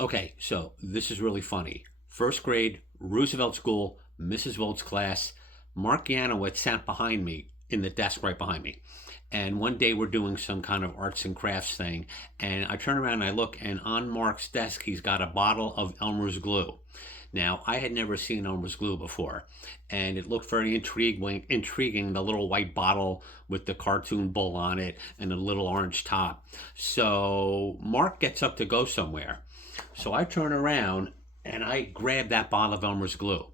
Okay, so this is really funny. First grade, Roosevelt School, Mrs. Wilt's class. Mark Yanowitz sat behind me in the desk right behind me. And one day we're doing some kind of arts and crafts thing. And I turn around and I look, and on Mark's desk, he's got a bottle of Elmer's glue. Now, I had never seen Elmer's glue before, and it looked very intriguing, the little white bottle with the cartoon bull on it and the little orange top. So Mark gets up to go somewhere. So I turn around and I grab that bottle of Elmer's glue.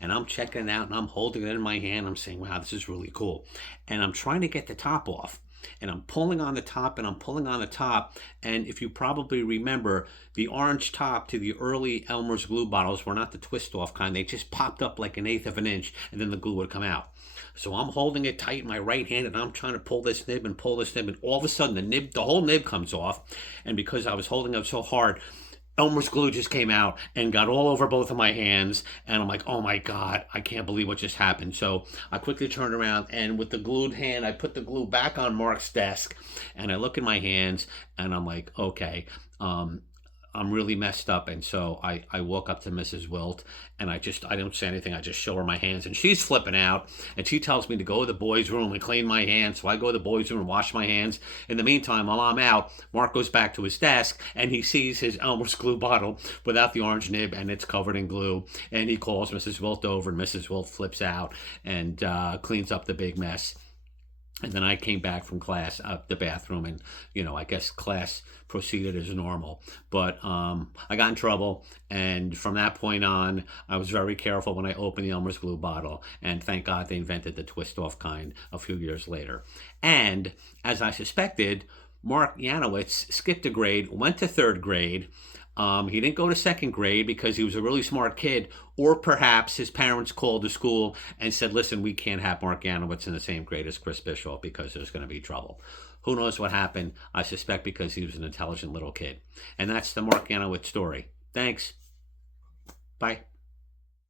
And I'm checking it out and I'm holding it in my hand. I'm saying, wow, this is really cool. And I'm trying to get the top off. And I'm pulling on the top and I'm pulling on the top. And if you probably remember, the orange top to the early Elmer's glue bottles were not the twist off kind. They just popped up like an eighth of an inch and then the glue would come out. So I'm holding it tight in my right hand and I'm trying to pull this nib and pull this nib. And all of a sudden the whole nib comes off. And because I was holding it so hard, Elmer's glue just came out and got all over both of my hands. And I'm like, oh my God, I can't believe what just happened. So I quickly turned around and with the glued hand, I put the glue back on Mark's desk and I look in my hands and I'm like, okay, I'm really messed up. And so I walk up to Mrs. Wilt and I don't say anything. I just show her my hands and she's flipping out and she tells me to go to the boys' room and clean my hands. So I go to the boys' room and wash my hands. In the meantime, while I'm out, Mark goes back to his desk and he sees his Elmer's glue bottle without the orange nib and it's covered in glue. And he calls Mrs. Wilt over and Mrs. Wilt flips out and cleans up the big mess. And then I came back from class, up the bathroom, and I guess class proceeded as normal. But I got in trouble, and from that point on, I was very careful when I opened the Elmer's glue bottle. And thank God they invented the twist-off kind a few years later. And as I suspected, Mark Yanowitz skipped a grade, went to third grade. He didn't go to second grade because he was a really smart kid, or perhaps his parents called the school and said, listen, we can't have Mark Yanowitz in the same grade as Chris Bischoff because there's going to be trouble. Who knows what happened? I suspect because he was an intelligent little kid. And that's the Mark Yanowitz story. Thanks. Bye.